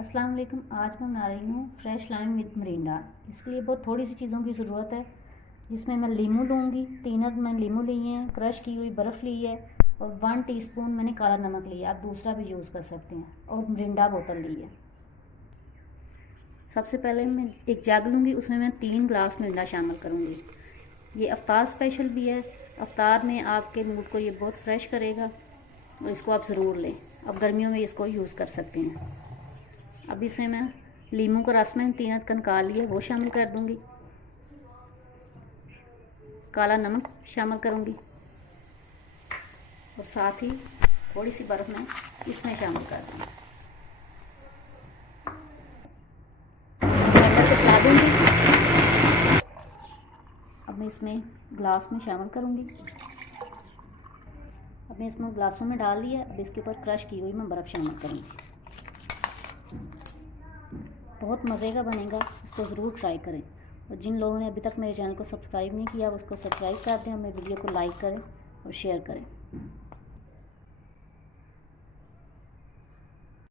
अस्सलाम वालेकुम। आज मैं बना रही हूँ फ्रेश लाइम विद मिरिंडा। इसके लिए बहुत थोड़ी सी चीज़ों की ज़रूरत है, जिसमें मैं लीमू लूँगी। 3 अदद मैंने लीमू लिए हैं, क्रश की हुई बर्फ़ ली है और 1 टीस्पून मैंने काला नमक लिया। आप दूसरा भी यूज़ कर सकते हैं। और मिरिंडा बोतल ली है। सबसे पहले मैं एक जग लूँगी, उसमें मैं 3 गिलास मिरिंडा शामिल करूँगी। ये अफ्तार स्पेशल भी है। अफ्तार में आपके मूड को ये बहुत फ्रेश करेगा और इसको आप ज़रूर लें। अब गर्मियों में इसको यूज़ कर सकते हैं। अब इसमें मैं लीमू का रस में 3 अदद निकाल लिए वो शामिल कर दूंगी। काला नमक शामिल करूंगी और साथ ही थोड़ी सी बर्फ़ में इसमें शामिल कर दूंगी। ब्लेंडर को चला दूंगी। अब मैं इसमें ग्लास में शामिल करूंगी। अब मैं इसमें ग्लासों में डाल लिया। अब इसके ऊपर क्रश की हुई मैं बर्फ़ शामिल करूंगी। बहुत मज़े का बनेगा, इसको ज़रूर ट्राई करें। और जिन लोगों ने अभी तक मेरे चैनल को सब्सक्राइब नहीं किया उसको सब्सक्राइब कर दें और मेरे वीडियो को लाइक करें और शेयर करें।